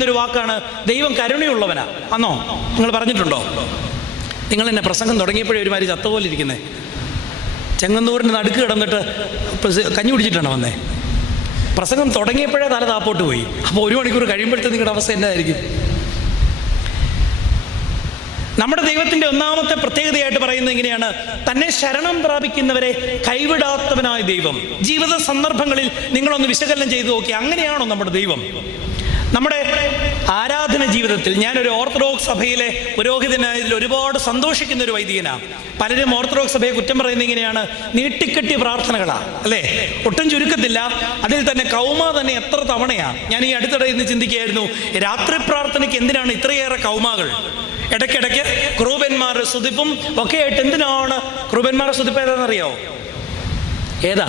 പറയുന്നൊരു വാക്കാണ് ദൈവം കരുണയുള്ളവനാ. അന്നോ നിങ്ങൾ പറഞ്ഞിട്ടുണ്ടോ? നിങ്ങൾ എന്നെ പ്രസംഗം തുടങ്ങിയപ്പോഴേ ഒരുമാതിരി ചത്തപോലെ ഇരിക്കുന്നേ. ചെങ്ങന്നൂരിൻ്റെ നടുക്ക് കിടന്നിട്ട് കഞ്ഞി കുടിച്ചിട്ടാണ് വന്നേ. പ്രസംഗം തുടങ്ങിയപ്പോഴേ തല താപ്പോട്ട് പോയി. അപ്പോൾ 1 മണിക്കൂർ കഴിയുമ്പോഴത്തെ നിങ്ങളുടെ അവസ്ഥ എന്തായിരിക്കും? നമ്മുടെ ദൈവത്തിൻ്റെ ഒന്നാമത്തെ പ്രത്യേകതയായിട്ട് പറയുന്നത് ഇങ്ങനെയാണ്: തന്നെ ശരണം പ്രാപിക്കുന്നവരെ കൈവിടാത്തവനായ ദൈവം. ജീവിത സന്ദർഭങ്ങളിൽ നിങ്ങളൊന്ന് വിശകലനം ചെയ്ത് നോക്കി, അങ്ങനെയാണോ നമ്മുടെ ദൈവം? നമ്മുടെ ആരാധന ജീവിതത്തിൽ, ഞാനൊരു ഓർത്തഡോക്സ് സഭയിലെ പുരോഹിതനായതിൽ ഒരുപാട് സന്തോഷിക്കുന്ന ഒരു വൈദികനാണ്. പലരും ഓർത്തഡോക്സ് സഭയെ കുറ്റം പറയുന്നത് ഇങ്ങനെയാണ്: നീട്ടിക്കെട്ടിയ പ്രാർത്ഥനകളാണ്, അല്ലേ? ഒട്ടും ചുരുക്കത്തില്ല. അതിൽ തന്നെ കൗമ തന്നെ എത്ര തവണയാണ്. ഞാൻ ഈ അടുത്തിടെ ഇന്ന് ചിന്തിക്കുകയായിരുന്നു, രാത്രി പ്രാർത്ഥനയ്ക്ക് എന്തിനാണ് ഇത്രയേറെ കൗമകൾ? ഇടയ്ക്കിടയ്ക്ക് ക്രൂബന്മാരുടെ സ്തുതിപ്പും ഒക്കെ ആയിട്ട് എന്തിനാണ്? ക്രൂബന്മാരുടെ സ്തുതിപ്പ് ഏതാണെന്നറിയോ? ഏതാ?